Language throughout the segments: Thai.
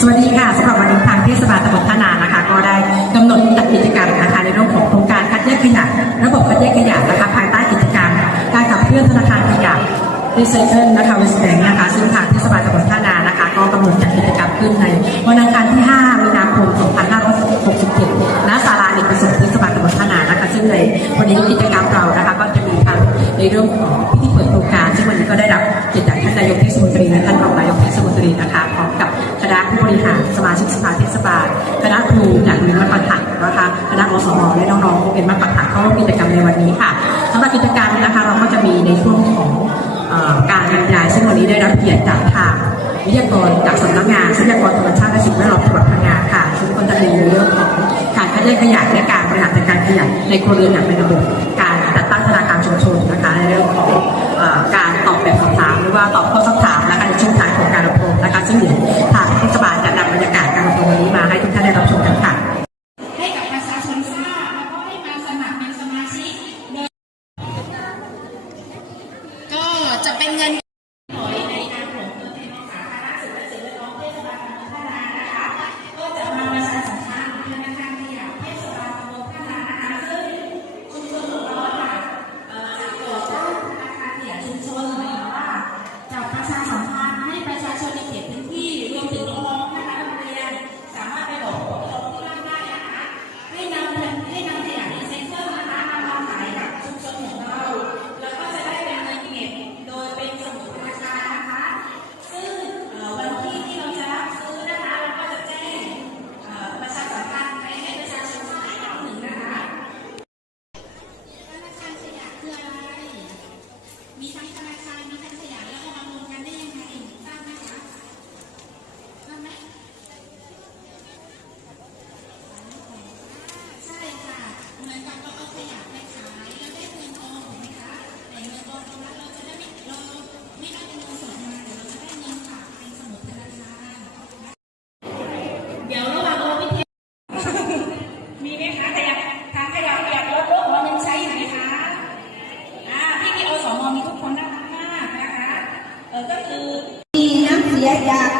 สวัสดีค่ะสำหรับวันนี้ทางเทศบาลตำบลท่านานะคะ ก็ได้กำหนดจัดกิจกรรมนะคะในเรื่องของโครงการคัดแยกขยะระบบคัดแยกขยะนะคะ ภายใต้กิจกรรม การขับเคลื่อนธนาคารขยะรีไซเคิลนะคะเวสแบงค์นะคะซึ่งทางเทศบาลตำบลท่านานะคะ ก็กำหนดจัดกิจกรรมขึ้นในวันอังคารที่ 5 มีนาคม 2567 บริหารสมาชิกสภาเทศบาลคณะครูจากโรงเรียนวัดปันถักนะคะคณะอสมและน้องๆโรงเรียนวัดปันถักเข้าร่วมกิจกรรมในวันนี้ค่ะสำหรับกิจกรรมนะคะเราก็จะมีในช่วงของการบรรยายซึ่งวันนี้ได้รับเกียรติจากทางวิทยากรจากสำนักงานทรัพยากรธรรมชาติและสิ่งแวดล้อมจังหวัดพังงาค่ะซึ่งก็จะเรียนเรื่องของการคัดแยกขยะและการบริหารจัดการขยะในครัวเรือนอย่างเป็นระบบการจัดตั้งธนาคารชุมชนนะคะในเรื่องของการตอบแบบสอบถามหรือว่าตอบข้อสักถามนะคะในช่วงท้ายของการอบรมนะคะซึ่งเดี๋ยวทาง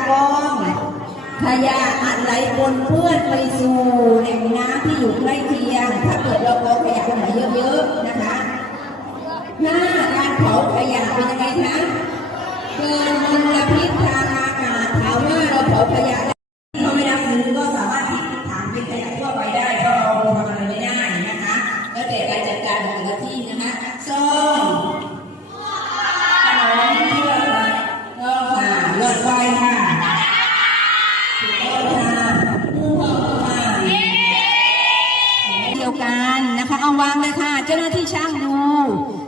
กองขยะอัดไหลปนเปื้อนไปสู่แหล่งน้ำที่อยู่ใกล้เคียง ถ้าเกิดเรากองขยะลงมาเยอะๆนะคะห้าการเผาขยะเป็นยังไงคะเกินมลพิษทางอากาศถามว่าเราเผาขยะ วางเลยค่ะ เจ้าหน้าที่ช่างดู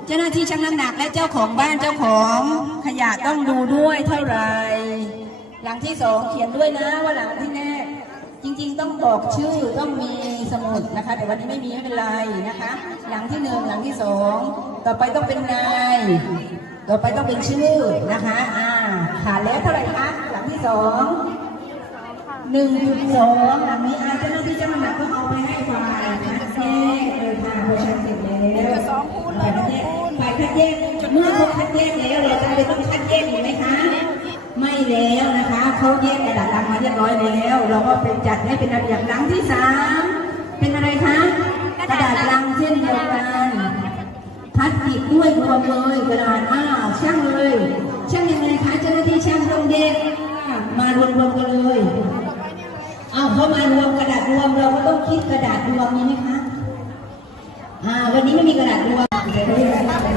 เจ้าหน้าที่ช่างน้ำหนักและเจ้าของบ้านเจ้าของขยะต้องดูด้วยเท่าไหร่หลังที่สองเขียนด้วยนะว่าหลังที่แรกจริง ๆ ต้องบอกชื่อต้องมีสมุดนะคะ แต่วันนี้ไม่มีไม่เป็นไรนะคะ หลังที่หนึ่งหลังที่สองต่อไปต้องเป็นนายต่อไปต้องเป็นชื่อนะคะอ่าขาดแล้วเท่าไหร่คะหลังที่สองหนึ่งจุดสองหลังนี้อาเจ้าหน้าที่เจ้าหน้าก็เอาไปให้ฝ่าย แยกเมื่อเขาคัดแยกแล้วเราจำเป็นต้องคัดแยกอีกไหมคะ ไม่แล้วนะคะเขาแยกกระดาษลังมาเรียบร้อยแล้ว เราก็เป็นจัดให้เป็นระเบียบหลังที่สามเป็นอะไรคะกระดาษลังเช่นเดียวกันพลาสติกด้วยรวมเลยกระดาษอ้าวช่างเลยช่างยังไงคะเจ้าหน้าที่ช่างต้องแยกมารวมรวมกันเลยอ้าวพอมารวมกระดาษรวมเราก็ต้องคิดกระดาษรวมมีไหมคะอ่าวันนี้ไม่มีกระดาษรวม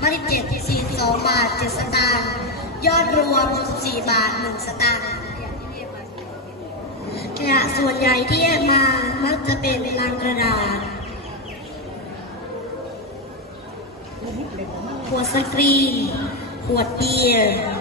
57 42 บาท 7 สตางค์ ยอดรวม 14 บาท 1 สตางค์ขยะส่วนใหญ่ที่มา มักจะเป็นลังกระดาษขวดสกรีน ขวดเบียร์